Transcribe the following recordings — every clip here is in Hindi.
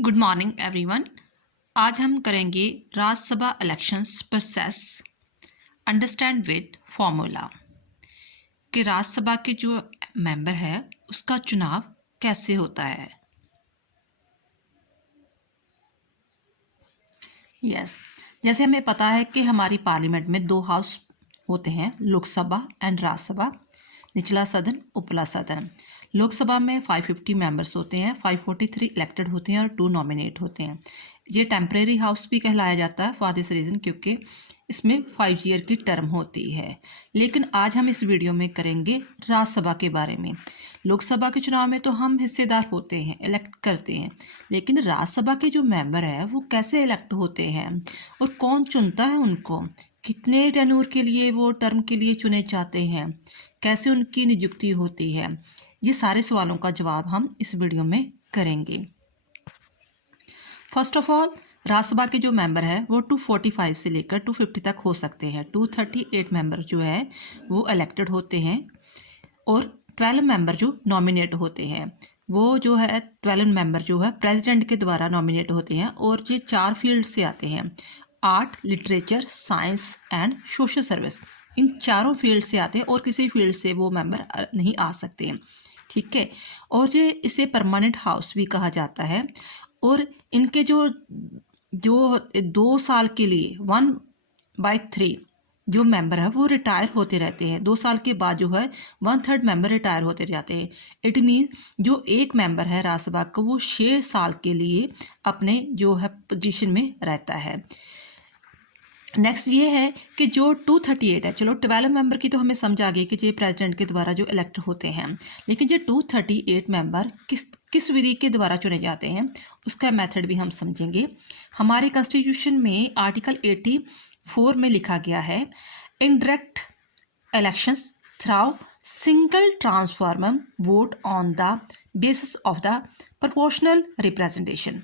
Good morning everyone. आज हम करेंगे Rajya Sabha elections process understand with formula कि राज्यसभा के जो मेंबर है उसका चुनाव कैसे होता है। जैसे हमें पता है कि हमारी पार्लियामेंट में दो हाउस होते हैं, लोकसभा एंड राज्यसभा, निचला सदन उपला सदन। लोकसभा में 550 मेंबर्स होते हैं, 543 इलेक्टेड होते हैं और 2 नॉमिनेट होते हैं। ये टेम्परेरी हाउस भी कहलाया जाता है फॉर दिस रीज़न क्योंकि इसमें 5 ईयर की टर्म होती है। लेकिन आज हम इस वीडियो में करेंगे राज्यसभा के बारे में। लोकसभा के चुनाव में तो हम हिस्सेदार होते हैं, इलेक्ट करते हैं, लेकिन राज्यसभा के जो मेंबर है वो कैसे इलेक्ट होते हैं और कौन चुनता है उनको, कितने टेन्योर के लिए वो टर्म के लिए चुने जाते हैं, कैसे उनकी नियुक्ति होती है, ये सारे सवालों का जवाब हम इस वीडियो में करेंगे। फर्स्ट ऑफ ऑल, राज्यसभा के जो मेंबर है वो 245 से लेकर 250 तक हो सकते हैं। 238 मेंबर जो है वो इलेक्टेड होते हैं और 12 मेंबर जो नॉमिनेट होते हैं वो जो है 12 मेंबर जो है प्रेसिडेंट के द्वारा नॉमिनेट होते हैं और ये 4 फील्ड से आते हैं, art, literature, science and social service. इन चारों फील्ड से आते हैं और किसी फील्ड से वो मेंबर नहीं आ सकते, ठीक है। और ये इसे परमानेंट हाउस भी कहा जाता है और इनके जो 2 साल के लिए 1/3 जो मेंबर है वो रिटायर होते रहते हैं। 2 साल के बाद जो है 1/3 मेंबर रिटायर होते जाते हैं। इट मीन जो एक मेंबर है राज्यसभा का वो 6 साल के लिए अपने जो है पोजीशन में रहता है। नेक्स्ट ये है कि जो 238 है, चलो 12 मेंबर की तो हमें समझ आ गई कि ये प्रेसिडेंट के द्वारा जो इलेक्ट होते हैं, लेकिन ये 238 मेंबर किस विधि के द्वारा चुने जाते हैं उसका मेथड भी हम समझेंगे। हमारे कॉन्स्टिट्यूशन में आर्टिकल 84 में लिखा गया है, indirect elections through single transformer vote on the basis of the proportional representation.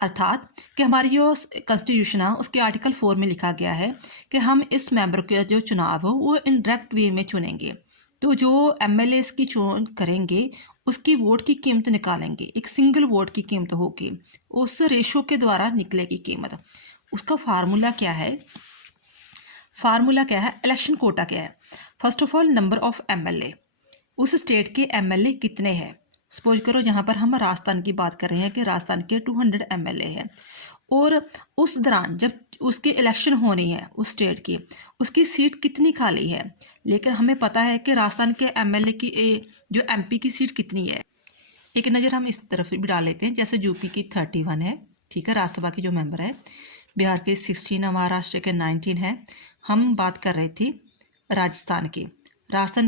अर्थात कि हमारी जो कॉन्स्टिट्यूशन है उसके आर्टिकल 4 में लिखा गया है कि हम इस मेंबर का जो चुनाव हो वो इनडायरेक्ट वे में चुनेंगे। तो जो एमएलएस की चुन करेंगे उसकी वोट की कीमत निकालेंगे, एक सिंगल वोट की कीमत होगी, उस रेशो के द्वारा निकलेगी कीमत। उसका फार्मूला क्या है? इलेक्शन कोटा क्या है? First of all, number of MLA, उस स्टेट के एमएलए कितने हैं। सपोज करो यहाँ पर हम राजस्थान की बात कर रहे हैं कि राजस्थान के 200 एमएलए हैं और उस दौरान जब उसकी इलेक्शन होनी है उस स्टेट की, उसकी सीट कितनी खाली है। लेकिन हमें पता है कि राजस्थान के एमएलए की जो एमपी की सीट कितनी है। एक नज़र हम इस तरफ भी डाल लेते हैं। जैसे यूपी की 31 है, ठीक है, राज्यसभा की जो मेंबर है। बिहार के 16 है, महाराष्ट्र के 19 है। हम बात कर रहे थे राजस्थान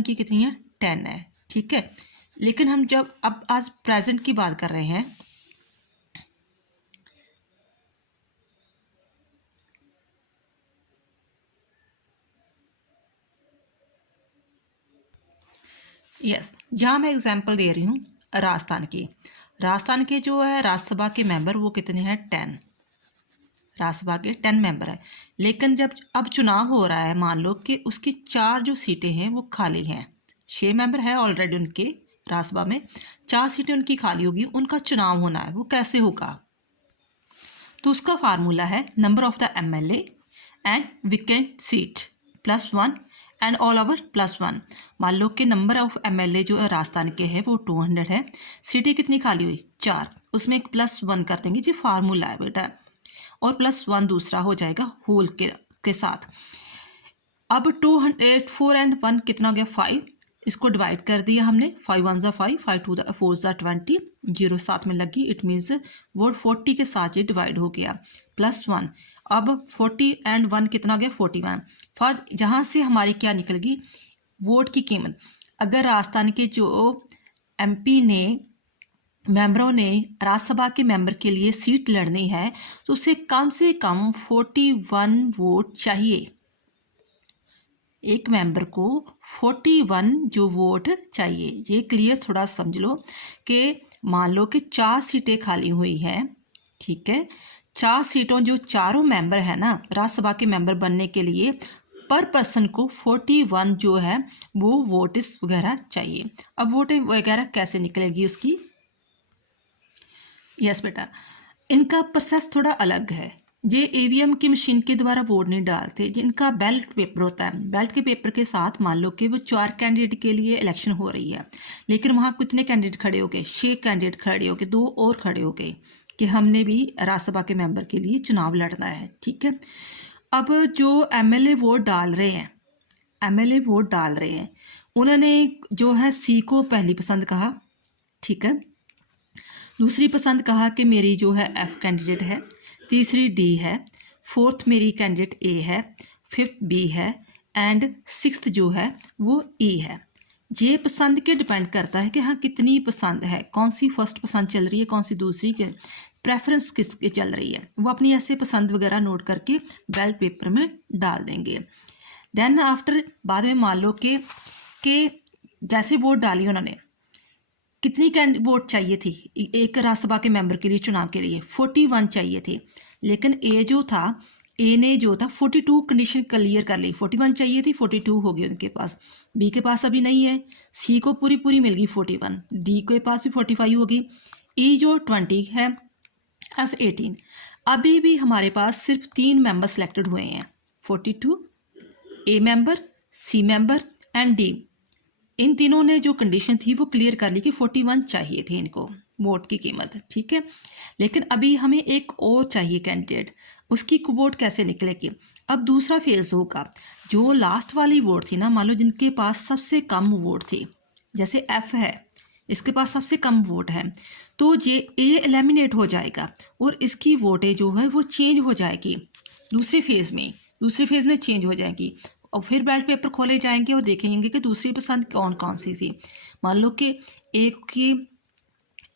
की कितनी है? 10 है, ठीक है। लेकिन हम जब अब आज प्रेजेंट की बात कर रहे हैं, यहाँ मैं एग्जांपल दे रही हूँ राजस्थान के जो है राज्यसभा के मेंबर वो कितने हैं? 10। राज्यसभा के 10 मेंबर है। लेकिन जब अब चुनाव हो रहा है, मान लो कि उसकी 4 जो सीटें हैं वो खाली हैं। 6 मेंबर है ऑलरेडी उनके राज्यसभा में, 4 सीटें उनकी खाली होगी, उनका चुनाव होना है, वो कैसे होगा? तो उसका फार्मूला है number of the MLA and vacant seat +1 and all over +1। मान लो कि नंबर ऑफ एमएलए जो राजस्थान के है वो 200 है, सीटें कितनी खाली हुई? 4, उसमें एक +1 कर देंगे जी, फार्मूला है बेटा, और +1 दूसरा हो जाएगा होल के साथ। अब 4 एंड 1 कितना हो गया? 5। इसको डिवाइड कर दिया हमने, 5 1 ज़ा 5, 5 2 4 ज़ा 20, 0 साथ में लगी, इट मीन्स वो 40 के साथ ये डिवाइड हो गया, +1। अब 40 एंड 1 कितना हो गया? 41। फॉर जहाँ से हमारी क्या निकलेगी? वोट की कीमत। अगर राजस्थान के जो एमपी ने मेंबरों ने राज्यसभा के मेंबर के लिए सीट लड़नी है तो उसे कम से कम 41 वोट चाहिए। एक मेंबर को 41 जो वोट चाहिए। ये क्लियर थोड़ा समझ लो कि मान लो कि 4 सीटें खाली हुई हैं, ठीक है। 4 सीटों जो चारों मेंबर है ना राज्यसभा के मेंबर बनने के लिए, पर पर्सन को 41 जो है वो वोट्स वगैरह चाहिए। अब वोट वगैरह कैसे निकलेगी उसकी? यस बेटा, इनका प्रोसेस थोड़ा अलग है। ये ईवीएम की मशीन के द्वारा वोट नहीं डालते, जिनका बैलेट पेपर होता है। बैलेट के पेपर के साथ मान लो कि वो 4 कैंडिडेट के लिए इलेक्शन हो रही है, लेकिन वहाँ कितने कैंडिडेट खड़े हो गए, 6 कैंडिडेट खड़े हो गए, 2 और खड़े हो गए कि हमने भी राज्यसभा के मेंबर के लिए चुनाव लड़ना है। ठीक है, अब जो एमएलए वोट डाल रहे हैं, एमएलए वोट डाल रहे हैं, उन्होंने जो है सी को पहली पसंद कहा। ठीक है, दूसरी पसंद कहा कि मेरी जो है एफ कैंडिडेट है, तीसरी डी है, फोर्थ मेरी कैंडिडेट ए है, फिफ्थ बी है एंड सिक्स्थ जो है वो ई है। ये पसंद के डिपेंड करता है कि हाँ कितनी पसंद है, कौन सी फर्स्ट पसंद चल रही है, कौन सी दूसरी के प्रेफरेंस किसकी चल रही है। वो अपनी ऐसे पसंद वगैरह नोट करके बैलेट पेपर में डाल देंगे। देन आफ्टर बाद में मान लो कि जैसे वोट डाली उन्होंने, कितनी वोट चाहिए थी एक राज्यसभा के मेंबर के लिए चुनाव के लिए, 41 चाहिए थे, लेकिन ए जो था, ए ने जो था 42 कंडीशन क्लियर कर ली। 41 चाहिए थी, 42 हो गई उनके पास। बी के पास अभी नहीं है, सी को पूरी पूरी मिल गई 41, डी के पास भी 45 होगी, ई जो 20 है, एफ 18। अभी भी हमारे पास सिर्फ 3 मेंबर सेलेक्टेड हुए हैं, 42, A member, C member and D. इन तीनों ने जो कंडीशन थी वो क्लियर कर ली कि 41 चाहिए थे इनको वोट की कीमत। ठीक है, लेकिन अभी हमें एक और चाहिए कैंडिडेट, उसकी वोट कैसे निकलेगी। अब दूसरा फेज होगा, जो लास्ट वाली वोट थी ना, मान लो जिनके पास सबसे कम वोट थी, जैसे एफ है, इसके पास सबसे कम वोट है, तो ये ए एलिमिनेट हो जाएगा और इसकी वोटें जो है वो चेंज हो जाएगी दूसरे फेज़ में चेंज हो जाएगी। और फिर बैलेट पेपर खोले जाएंगे और देखेंगे कि दूसरी पसंद कौन कौन सी थी। मान लो कि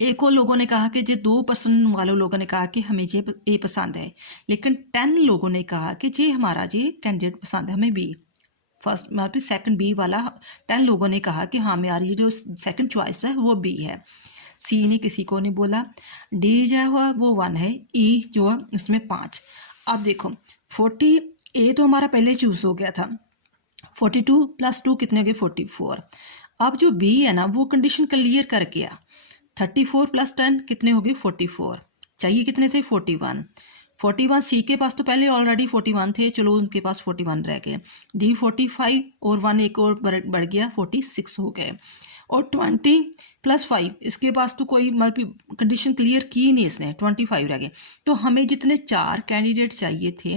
एक और लोगों ने कहा कि जो 2 पसंद वालों लोगों ने कहा कि हमें ये ए पसंद है, लेकिन 10 लोगों ने कहा कि ये हमारा ये कैंडिडेट पसंद है, हमें बी फर्स्ट मतलब सेकंड बी वाला 10 लोगों ने कहा कि हाँ हमारी जो सेकंड चॉइस है वो बी है। सी ने किसी को नहीं बोला, डी जो है वो 1 है, ई जो है उसमें 5। अब देखो 40 ए तो हमारा पहले चूज़ हो गया था, 42 + 2 कितने हो गए 44। अब जो बी है ना वो कंडीशन क्लियर कर गया, 34 + 10 कितने हो गए 44, चाहिए कितने थे 41। सी के पास तो पहले ऑलरेडी 41 थे, चलो उनके पास 41 रह गए। डी 45 और 1 एक और बढ़ गया 46 हो गए। और 20 + 5 इसके पास तो कोई मतलब कंडीशन क्लियर की नहीं इसने, 25 रह गए। तो हमें जितने 4 कैंडिडेट चाहिए थे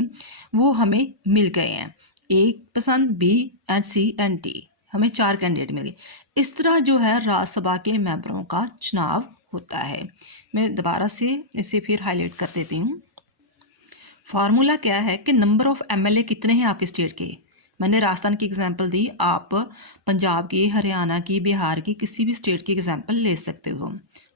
वो हमें मिल गए हैं, ए पसंद, B and C and D, हमें 4 कैंडिडेट मिल गए। इस तरह जो है राज्यसभा के मेंबरों का चुनाव होता है। मैं दोबारा से इसे फिर हाईलाइट कर देती हूँ। फार्मूला क्या है कि नंबर ऑफ़ एमएलए कितने हैं आपके स्टेट के। मैंने राजस्थान की एग्जांपल दी, आप पंजाब की, हरियाणा की, बिहार की, किसी भी स्टेट की एग्जांपल ले सकते हो।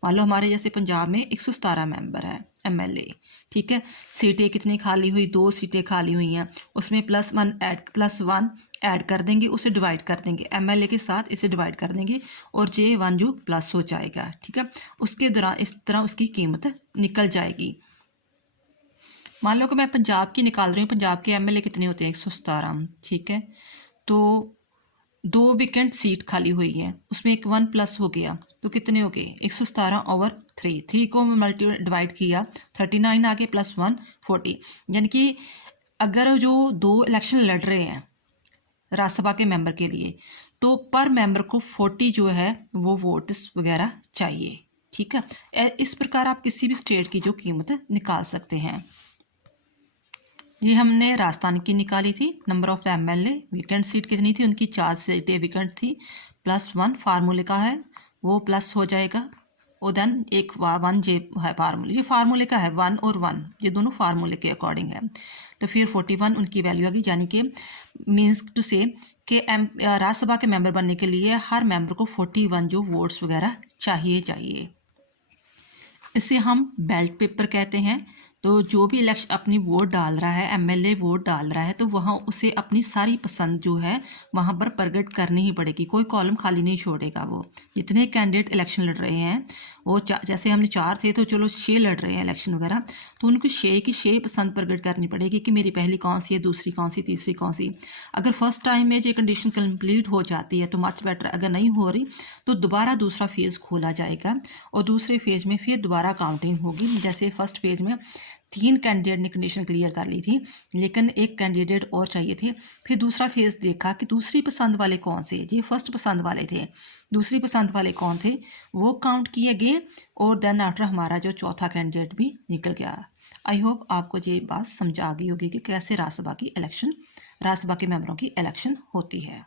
मान लो हमारे जैसे पंजाब में 117 मेंबर है एमएलए। ठीक है, सीटें कितनी खाली हुई, 2 सीटें खाली हुई हैं, उसमें +1 ऐड कर देंगे, उसे डिवाइड कर देंगे, एमएलए के साथ इसे डिवाइड कर देंगे और J1 जो प्लस हो जाएगा। ठीक है, उसके दौरान इस तरह उसकी कीमत निकल जाएगी। मान लो कि मैं पंजाब की निकाल रही हूँ, पंजाब के एमएलए कितने होते हैं 117। ठीक है, तो 2 वेकेंट सीट खाली हुई है, उसमें एक 1 प्लस हो गया, तो कितने हो गए 117/3। 3 को डिवाइड किया 39 आ गए, +1 40। यानी कि अगर जो 2 इलेक्शन लड़ रहे हैं राज्यसभा के मेंबर के लिए, तो पर मेंबर को 40 जो है वो वोट्स वगैरह चाहिए। ठीक है, इस प्रकार आप किसी भी स्टेट की जो कीमत निकाल सकते हैं। ये हमने राजस्थान की निकाली थी। Number of the MLA, vacant seat कितनी थी उनकी, 4 सीटें वेकेंट थी, +1 फार्मूले का है वो प्लस हो जाएगा, और देन एक 1 जे है फार्मूले, ये फार्मूले का है 1 और 1, ये दोनों फार्मूले के अकॉर्डिंग है। तो फिर 41 उनकी वैल्यू आ गई, यानी कि मीन्स टू से कि राज्यसभा के मेंबर बनने के लिए हर मेंबर को 41 जो वोट्स वगैरह चाहिए। इसे हम बैलेट पेपर कहते हैं। तो जो भी इलेक्शन अपनी वोट डाल रहा है, एमएलए वोट डाल रहा है, तो वहाँ उसे अपनी सारी पसंद जो है वहाँ पर प्रकट करनी ही पड़ेगी, कोई कॉलम खाली नहीं छोड़ेगा। वो जितने कैंडिडेट इलेक्शन लड़ रहे हैं, वो जैसे हमने 4 थे तो चलो 6 लड़ रहे हैं इलेक्शन वगैरह, तो उनको 6 की 6 पसंद प्रकट करनी पड़ेगी कि मेरी पहली कौन सी है, दूसरी कौन सी, तीसरी कौन सी। अगर फर्स्ट टाइम में ये कंडीशन कंप्लीट हो जाती है तो मच बेटर, अगर नहीं हो रही तो दोबारा दूसरा फेज़ खोला जाएगा और दूसरे फेज़ में फिर दोबारा काउंटिंग होगी। जैसे फर्स्ट फेज़ में 3 कैंडिडेट ने कंडीशन क्लियर कर ली थी, लेकिन एक कैंडिडेट और चाहिए थे। फिर दूसरा फेज़ देखा कि दूसरी पसंद वाले कौन से, जी फर्स्ट पसंद वाले थे, दूसरी पसंद वाले कौन थे, वो काउंट किए गए और देन आफ्टर हमारा जो चौथा कैंडिडेट भी निकल गया। आई होप आपको ये बात समझ आ गई होगी कि कैसे राज्यसभा की इलेक्शन, राज्यसभा के मेंबरों की इलेक्शन होती है।